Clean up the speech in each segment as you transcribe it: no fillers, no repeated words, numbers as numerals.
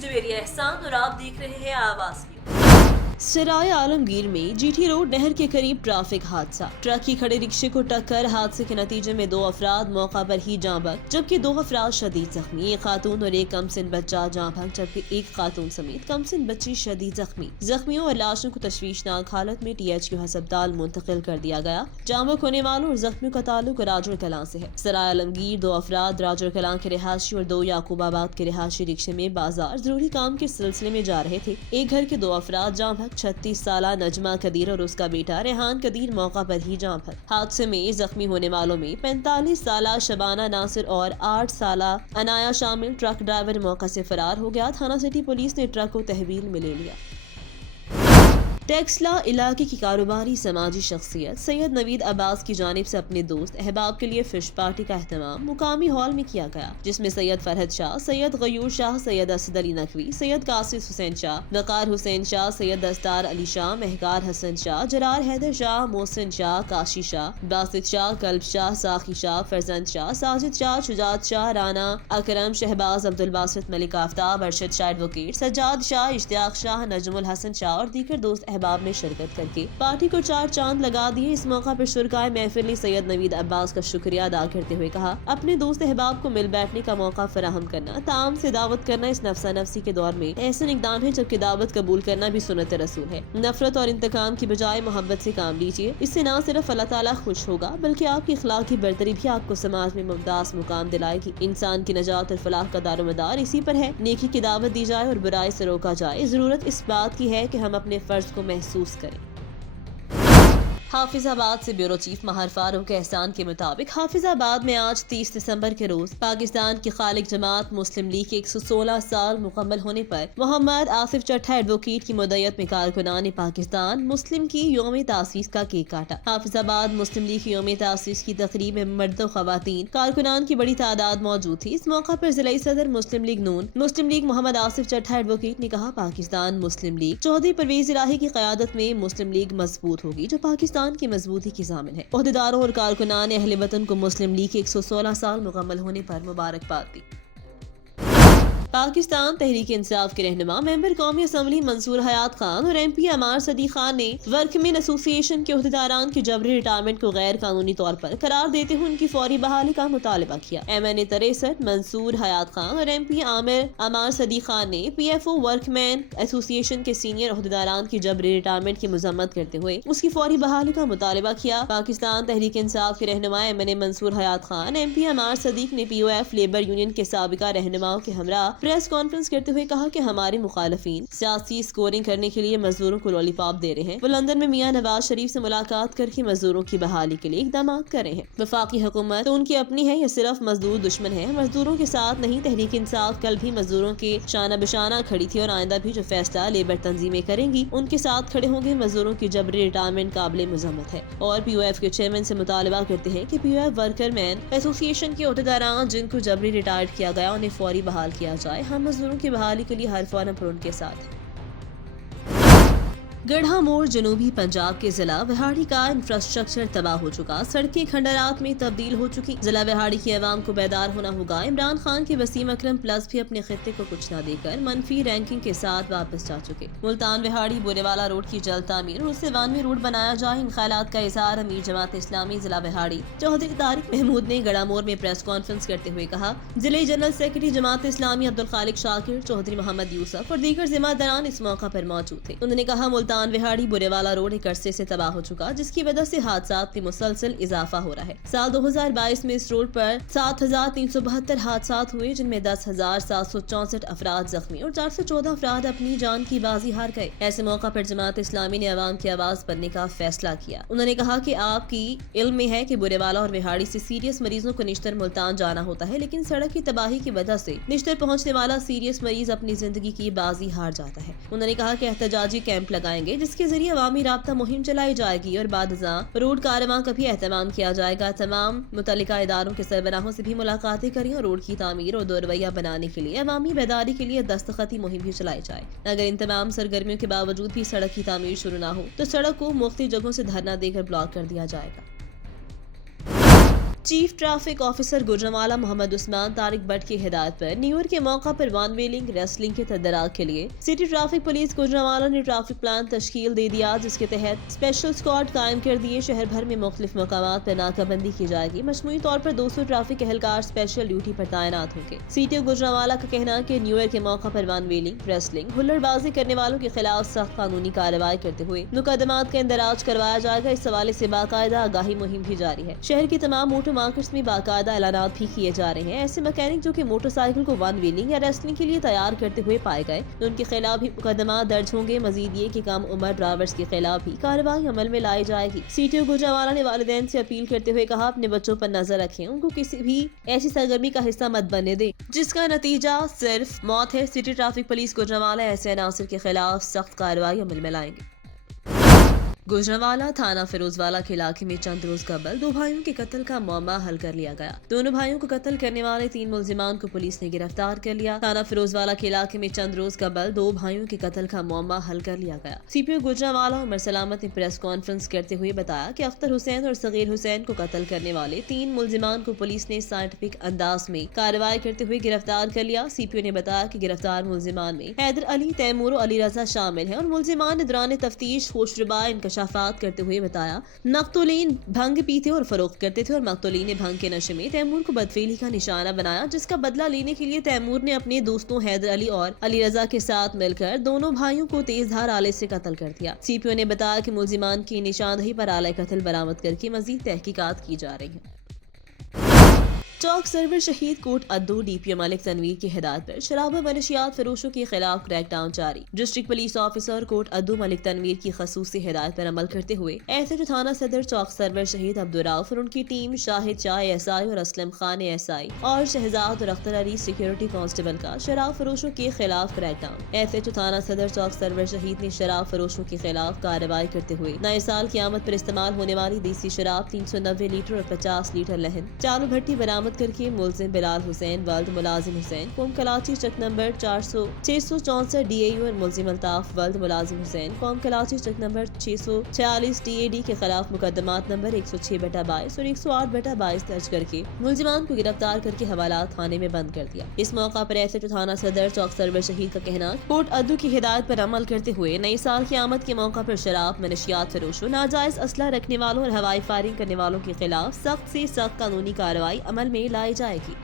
जवेरी एहसान और आप देख रहे हैं आवाज न्यूज। सराय आलमगीर में जीटी रोड नहर के करीब ट्रैफिक हादसा। ट्रक की खड़े रिक्शे को टक्कर, हादसे के नतीजे में 2 अफराद मौका पर ही जाँ बहक जबकि 2 अफराद शदीद जख्मी। एक खातून और एक कमसिन बच्चा जाँ बहक जबकि एक खातून समेत कमसिन बच्ची शदीद जख्मी। जख्मियों और लाशों को तशवीशनाक हालत में THQ अस्पताल मुंतकिल कर दिया गया। जाँ बहक होने वालों और जख्मियों का ताल्लुक राजौर कलां से है। सराय आलमगीर 2 अफराद राजौर कलां के रिहायशी और 2 याकूबाबाद के रिहायशी रिक्शे में बाजार जरूरी काम के सिलसिले में जा रहे थे। एक घर के 2 अफराद जाँ बहक 36 साला नजमा कदीर और उसका बेटा रेहान कदीर मौका पर ही जाँ बहक। हादसे में जख्मी होने वालों में 45 साला शबाना नासिर और 8 साला अनाया शामिल। ट्रक ड्राइवर मौका से फरार हो गया। थाना सिटी पुलिस ने ट्रक को तहवील में ले लिया। टेक्सला इलाके की कारोबारी समाजी शख्सियत सैयद नवीद अब्बास की जानिब से अपने दोस्त अहबाब के लिए फिश पार्टी का एहतमाम मुकामी हॉल में किया गया, जिसमें सैयद फरहद शाह, सैयद गयूर शाह, सैयद असद अली नकवी, सैयद कासिस हुसैन शाह, वकार हुसैन शाह, सैयद दस्तार अली शाह, महगार हसन शाह, जरार हैदर शाह, मोहसिन शाह, काशी शाह, बासित शाह, कल्ब शाह, साखी शाह, फरजंद शाह, साजिद शाह, शुजात शाह, राना अकरम, शहबाज, अब्दुल बासित, मलिक आफ्ताब, अरशद शाह एडवोकेट, सज्जाद शाह, इश्तियाक शाह, नजमुल हसन शाह और दीगर दोस्त अहबाब ने शिरकत करके पार्टी को 4 चांद लगा दिए। इस मौका पर शुरकाए महफिल ने सैयद नवीद अब्बास का शुक्रिया अदा करते हुए कहा, अपने दोस्त अहबाब को मिल बैठने का मौका फराहम करना, ताम से दावत करना इस नफसा नफसी के दौर में ऐसा इकदाम है जबकि दावत कबूल करना भी सुन्नत रसूल है। नफरत और इंतकाम की बजाय मोहब्बत से काम लीजिए। इससे न सिर्फ अल्लाह ताला खुश होगा बल्कि आपकी अखलाकी बरतरी भी आपको समाज में मुमताज मुकाम दिलाएगी। इंसान की नजात और फलाह का दारोमदार इसी पर है। नेकी की दावत दी जाए और बुराई से रोका जाए। जरूरत इस बात की है कि हम अपने फर्ज को महसूस करें। हाफिजाबाद से ब्यूरो चीफ महार फारूक एहसान के मुताबिक हाफिजाबाद में आज 30 दिसंबर के रोज पाकिस्तान की खालिक जमात मुस्लिम लीग के 116 साल मुकम्मल होने पर मोहम्मद आसिफ चट्ठा एडवोकेट की मुद्दत में कारकुनान ने पाकिस्तान मुस्लिम की यौम तासीस का केक काटा। हाफिजाबाद मुस्लिम लीग की यौम तासीस की तकरीब में मर्द खवातीन कारकुनान की बड़ी तादाद मौजूद थी। इस मौका पर जिला सदर मुस्लिम लीग नून मुस्लिम लीग मोहम्मद आसिफ चट्ठा एडवोकेट ने कहा, पाकिस्तान मुस्लिम लीग चौधरी परवेज इलाही की क़यादत में मुस्लिम लीग मजबूत होगी जो पाकिस्तान की मजबूती की ज़ामिन है। ओहदेदारों और कारकुनान अहले वतन को मुस्लिम लीग के 116 साल मुकम्मल होने पर मुबारकबाद दी। पाकिस्तान तहरीक इंसाफ के रहनुमा मेंबर कौमी असम्बली मंसूर हयात खान और MP अमार सदीक खान ने वर्कमैन एसोसिएशन के ओहदेदारान की जबरी रिटायरमेंट को गैर कानूनी तौर पर करार देते हुए उनकी फौरी बहाली का मुतालबा किया। MNA 63 मंसूर हयात खान और MP अमार सदीक खान ने PFO वर्कमैन एसोसिएशन के सीनियर ओहदेदारान की जबरी रिटायरमेंट की मजम्मत करते हुए उसकी फौरी बहाली का मुतालबा किया। पाकिस्तान तहरीक इंसाफ के रहनुमा MNA मंसूर हयात खान MP अमार सदीक ने POF लेबर यूनियन के साबिका रहनुमाओं के हमरा प्रेस कॉन्फ्रेंस करते हुए कहा कि हमारे मुखालफीन सियासी स्कोरिंग करने के लिए मजदूरों को लॉलीपॉप दे रहे हैं। वो लंदन में मियां नवाज शरीफ से मुलाकात करके मजदूरों की बहाली के लिए इकदाम कर रहे हैं। वफाकी हुकूमत तो उनकी अपनी है या सिर्फ मजदूर दुश्मन है, मजदूरों के साथ नहीं। तहरीक इंसाफ कल भी मजदूरों के शाना बिशाना खड़ी थी और आइंदा भी जो फैसला लेबर तंजीमें करेंगी उनके साथ खड़े होंगे। मजदूरों की जबरी रिटायरमेंट काबिल मजम्मत है और POF के चेयरमैन से मुतालबा करते हैं कि POF वर्करमैन एसोसिएशन के ओहदेदारान जिनको जबरी रिटायर्ड किया गया उन्हें फौरी बहाल किया जाए। हम मजदूरों की बहाली के लिए हर फौरन पर उनके साथ हैं। गढ़ा मोड़ जनूबी पंजाब के जिला विहाड़ी का इंफ्रास्ट्रक्चर तबाह हो चुका, सड़कें खंडरात में तब्दील हो चुकी। जिला विहाड़ी की आवाम को बेदार होना होगा। इमरान खान के वसीम अकरम प्लस भी अपने खित्ते को कुछ न देकर मनफी रैंकिंग के साथ वापस जा चुके। मुल्तान विहाड़ी बुरेवाला रोड की जल्द तामीर और उससे वानवी रोड बनाया जाए, इन ख्यालात का इजहार अमीर जमात इस्लामी जिला विहाड़ी चौधरी तारिक महमूद ने गढ़ा मोड़ में प्रेस कॉन्फ्रेंस करते हुए कहा। जिले जनरल सेक्रेटरी जमात इस्लामी अब्दुल खालिक शाकिर, चौधरी मोहम्मद यूसुफ और दीगर जिम्मेदारान इस मौका पर मौजूद थे। उन्होंने कहा, मुल्तान विहाड़ी बुरेवाला रोड एक अरसे से तबाह हो चुका, जिसकी वजह से हादसात में मुसलसल इजाफा हो रहा है। साल 2022 में इस रोड पर 7,372 हादसात हुए, जिनमें 10,764 अफराद जख्मी और 414 अफराद अपनी जान की बाजी हार गए। ऐसे मौका पर जमात इस्लामी ने अवाम की आवाज बनने का फैसला किया। उन्होंने कहा कि आपकी इल्म में है कि बुरेवाला और विहाड़ी से सीरियस मरीजों को निश्तर मुल्तान जाना होता है, लेकिन सड़क की तबाही की वजह से निश्तर पहुँचने वाला सीरियस मरीज अपनी जिंदगी की बाजी हार जाता है। उन्होंने कहा कि एहतजाजी कैंप लगाएंगे जिसके जरिए अवामी राब्ता मुहिम चलाई जाएगी और बाद रोड कारवां का भी एहतमाम किया जाएगा। तमाम मुतल्लिका इदारों के सरबराहों से भी मुलाकातें करें और रोड की तामीर और दो रवैया बनाने के लिए अवामी बेदारी के लिए दस्तखती मुहिम भी चलाई जाए। अगर इन तमाम सरगर्मियों के बावजूद भी सड़क की तामीर शुरू न हो तो सड़क को मुख्तलिफ जगहों से धरना देकर ब्लॉक कर दिया जाएगा। Chief traffic officer Gujranwala Mohammad Usman Tariq Bhatt की हिदायत पर न्यू ईयर के मौका पर वन व्हीलिंग रेसलिंग के तदराक के लिए सिटी ट्रैफिक पुलिस गुजरांवाला ने ट्रैफिक प्लान तश्कील दे दिया, जिसके तहत स्पेशल स्क्वाड कायम कर दिए। शहर भर में मुख्तलिफ मकामात पर नाकाबंदी की जाएगी। मजमूई तौर पर 200 ट्रैफिक एहलकार स्पेशल ड्यूटी पर तैनात होंगे। सीटीओ गुजरांवाला का कहना है कि न्यू ईयर के मौका पर वन व्हीलिंग रेसलिंग हुल्लड़बाजी करने वालों के खिलाफ सख्त कानूनी कार्रवाई करते हुए मुकदमात का इंदराज करवाया जाएगा। इस हवाले से बाकायदा आगाही मुहिम भी जारी है। शहर की तमाम मोटर मार्केट्स में बाकायदा ऐलानात भी किए जा रहे हैं। ऐसे मैकेनिक जो कि मोटरसाइकिल को वन व्हीलिंग या रेसलिंग के लिए तैयार करते हुए पाए गए, उनके खिलाफ भी मुकदमा दर्ज होंगे। मजीद ये कि कम उम्र ड्राइवर्स के खिलाफ भी कार्रवाई अमल में लाई जाएगी। सीटीओ गुजरांवाला ने वालिदैन से अपील करते हुए कहा, अपने बच्चों पर नजर रखें, उनको किसी भी ऐसी सरगर्मी का हिस्सा मत बनने दें जिसका नतीजा सिर्फ मौत है। सिटी ट्रैफिक पुलिस गुजरांवाला ऐसे अनासर के खिलाफ सख्त कार्रवाई अमल में लाएंगे। गुजरांवाला थाना फिरोजवाला के इलाके में चंद रोज कबल 2 भाइयों के कत्ल का मामला हल कर लिया गया। दोनों भाइयों को कत्ल करने वाले 3 मुलजिमान को पुलिस ने गिरफ्तार कर लिया। थाना फिरोजवाला के इलाके में चंद रोज कबल 2 भाइयों के कत्ल का मामला हल कर लिया गया। सीपीओ गुजरांवाला उमर सलामत ने प्रेस कॉन्फ्रेंस करते हुए बताया कि अख्तर हुसैन और सगीर हुसैन को कत्ल करने वाले 3 मुलजिमान को पुलिस ने साइंटिफिक अंदाज में कार्रवाई करते हुए गिरफ्तार कर लिया। सीपीओ ने बताया कि गिरफ्तार मुलजिमान में हैदर अली, तैमूर और अली रजा शामिल है और मुलजिमान ने दौरान तफ्तीश होशरुबा इंकशाफात करते हुए बताया मकतूलीन भंग पीते और फरोख्त करते थे और मकतूलीन ने भंग के नशे में तैमूर को बदफेली का निशाना बनाया, जिसका बदला लेने के लिए तैमूर ने अपने दोस्तों हैदर अली और अली रजा के साथ मिलकर दोनों भाइयों को तेज धार आले से कत्ल कर दिया। सीपीओ ने बताया कि मुलजिमान की निशानदही पर आला कत्ल बरामद करके मजीद तहकीकात की जा रही है। चौक सर्वर शहीद कोट अद्दू डीपीओ मलिक तनवीर की हिदायत पर शराब व मनशियात फरोशों के खिलाफ क्रैकडाउन जारी। डिस्ट्रिक्ट पुलिस ऑफिसर कोट अद्दू मलिक तनवीर की खसूसी हिदायत पर अमल करते हुए एसएचओ थाना सदर चौक सर्वर शहीद अब्दुर्रऊफ और उनकी टीम शाहिद शाह एसआई और असलम खान एसआई और शहजाद और अख्तर अली सिक्योरिटी कांस्टेबल का शराब फरोशों के खिलाफ क्रैकडाउन। एसएचओ थाना सदर चौक सर्वर शहीद ने शराब फरोशों के खिलाफ कार्रवाई करते हुए नए साल की आमद पर इस्तेमाल होने वाली देसी शराब 390 लीटर और 50 लीटर लहन चालू भट्टी बरामद करके मुलजिम बिलाल हुसैन वल्द मुलाजिम हुसैन कौम कराची चक नंबर 664 DAU और मुलजिम अल्ताफ वल्द मुलाजिम हुसैन कौम कराची चक नंबर 646 DAD के खिलाफ मुकदमात नंबर 106/22 और 108/22 दर्ज करके मुलजिमान को गिरफ्तार करके हवालात थाने में बंद कर दिया। इस मौका पर एसएचओ थाना सदर चौक सर्वर शहीद का कहना, कोट अद्दू की हिदायत पर अमल करते हुए नए साल की आमद के मौका पर शराब, मनशियात फरोशों, नाजायज असला रखने वालों और हवाई फायरिंग करने वालों के खिलाफ सख्त से सख्त कानूनी कार्रवाई अमल में लाई जाएगी।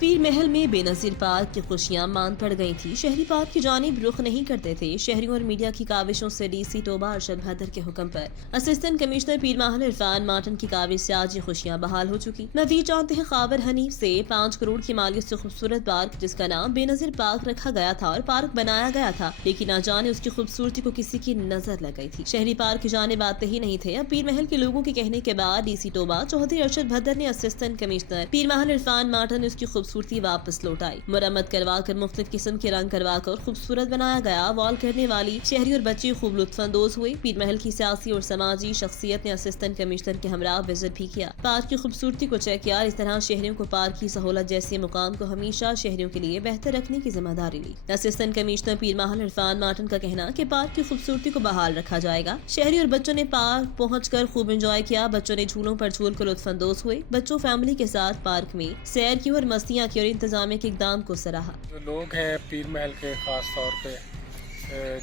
पीर महल में बेनजीर पार्क की खुशियां मान पड़ गई थी। शहरी पार्क की जानिब रुख नहीं करते थे। शहरियों और मीडिया की काविशों से डीसी टोबा अरशद भदर के हुक्म पर असिस्टेंट कमिश्नर पीर महल इरफान मार्टन की काविश से आज ये खुशियां बहाल हो चुकी। मजीद जानते हैं खाबर हनीफ से 5 करोड़ की मालियत से खूबसूरत पार्क जिसका नाम बेनजीर पार्क रखा गया था और पार्क बनाया गया था, लेकिन ना जाने उसकी खूबसूरती को किसी की नजर लग गई थी। शहरी पार्क की जानिब आते ही नहीं थे। अब पीर महल के लोगों के कहने के बाद डीसी टोबा चौधरी अरशद भदर ने असिस्टेंट कमिश्नर पीर महल इरफान मार्टन ने उसकी खूबसूरती वापस लौटाई। मुरम्मत करवा कर मुख्तलिफ किस्म के रंग करवा कर खूबसूरत बनाया गया। वॉल करने वाली शहरी और बच्चे खूब लुत्फानंदोज हुए। पीर महल की सियासी और समाजी शख्सियत ने असिस्टेंट कमिश्नर के हमरा विजिट भी किया, पार्क की खूबसूरती को चेक किया। इस तरह शहरियों को पार्क की सहूलत जैसे मुकाम को हमेशा शहरियों के लिए बेहतर रखने की जिम्मेदारी ली। असिस्टेंट कमिश्नर पीर महल इरफान मार्टन का कहना कि पार्क की खूबसूरती को बहाल रखा जाएगा। शहरी और बच्चों ने पार्क पहुंचकर खूब एंजॉय किया। बच्चों ने झूलों पर झूल कर लुत्फानंदोज हुए। बच्चों फैमिली के साथ पार्क में सैर की और मस्तियां की और इंतजामिया के इकदाम को सराहा। जो लोग हैं पीर महल के ख़ास तौर पे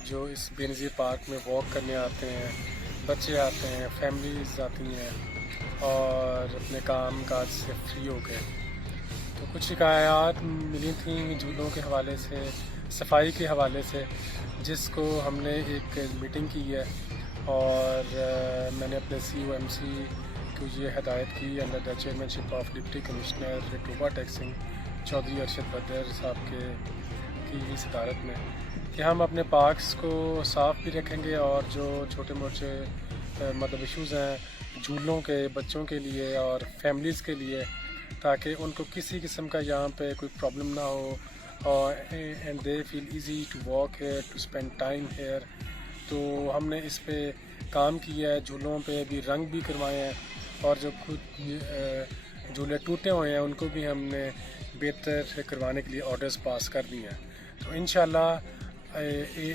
जो इस बेनज़ीर पार्क में वॉक करने आते हैं, बच्चे आते हैं, फैमिलीज आती हैं और अपने काम काज से फ्री हो गए, तो कुछ शिकायत मिली थी झूलों के हवाले से, सफाई के हवाले से, जिसको हमने एक मीटिंग की है और मैंने अपने COMC को ये हिदायत की under the chairmanship of deputy commissioner Toba taxing Chaudhary Arshad भदर साहब की सदारत में कि हम अपने पार्क्स को साफ़ भी रखेंगे और जो छोटे मोटे मतलब इश्यूज़ हैं झूलों के बच्चों के लिए और फैमिलीज़ के लिए, ताकि उनको किसी किस्म का यहाँ पे कोई प्रॉब्लम ना हो और and they feel easy to walk here, to spend time here. तो हमने इस पे काम किया है। झूलों पे भी रंग भी करवाए हैं और जो खुद झूले टूटे हुए हैं उनको भी हमने बेहतर करवाने के लिए ऑर्डर्स पास कर दिए हैं। तो इंशाल्लाह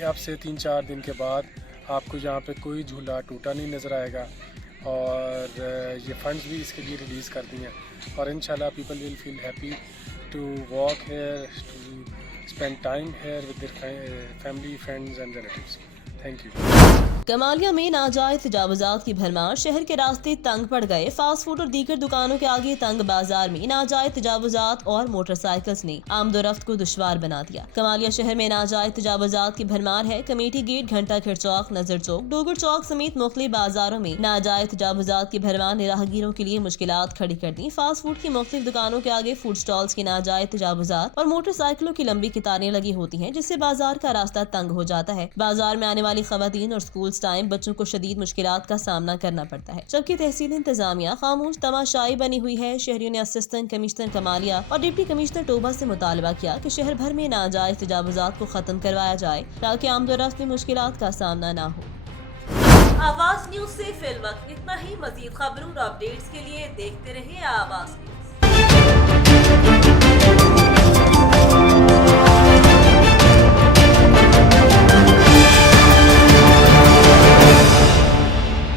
अब से 3-4 दिन के बाद आपको यहाँ पे कोई झूला टूटा नहीं नज़र आएगा اور یہ فنڈز بھی اس کے لیے ریلیز کر دی ہیں اور انشاءاللہ people will feel happy to walk here to spend time here with their family friends and relatives. Thank you. Kamalia میں ناجائز تجاوزات کی بھرمار، شہر کے راستے تنگ پڑ گئے. فاسٹ فوڈ اور دیگر دکانوں کے آگے تنگ بازار میں ناجائز تجاوزات اور موٹر سائیکلز نے آمد و رفت کو دشوار بنا دیا. کمالیہ شہر میں ناجائز تجاوزات کی بھرمار ہے. کمیٹی گیٹ، گھنٹہ گھر چوک، نظر چوک، ڈوگر چوک سمیت مختلف بازاروں میں ناجائز تجاوزات کی بھرمار نے راہگیروں کے لیے مشکلات کھڑی کر دی. فاسٹ فوڈ کی مختلف دکانوں کے آگے فوڈ سٹالز کی ناجائز تجاوزات اور موٹر سائیکلوں کی لمبی قطاریں لگی ہوتی ہیں، جس سے بازار کا راستہ تنگ ہو جاتا ہے. بازار میں آنے والی خواتین اور اسکول ٹائم بچوں کو شدید مشکلات کا سامنا کرنا پڑتا ہے، جبکہ تحصیل انتظامیہ خاموش تماشائی بنی ہوئی ہے. شہریوں نے اسسٹنٹ کمشنر کمالیہ اور ڈپٹی کمشنر ٹوبہ سے مطالبہ کیا کہ شہر بھر میں ناجائز تجاوزات کو ختم کروایا جائے تاکہ آمد و رفت میں مشکلات کا سامنا نہ ہو. آواز نیوز سے فی الوقت اتنا ہی. مزید خبروں اور اپڈیٹس کے لیے دیکھتے رہیے آواز نیوز.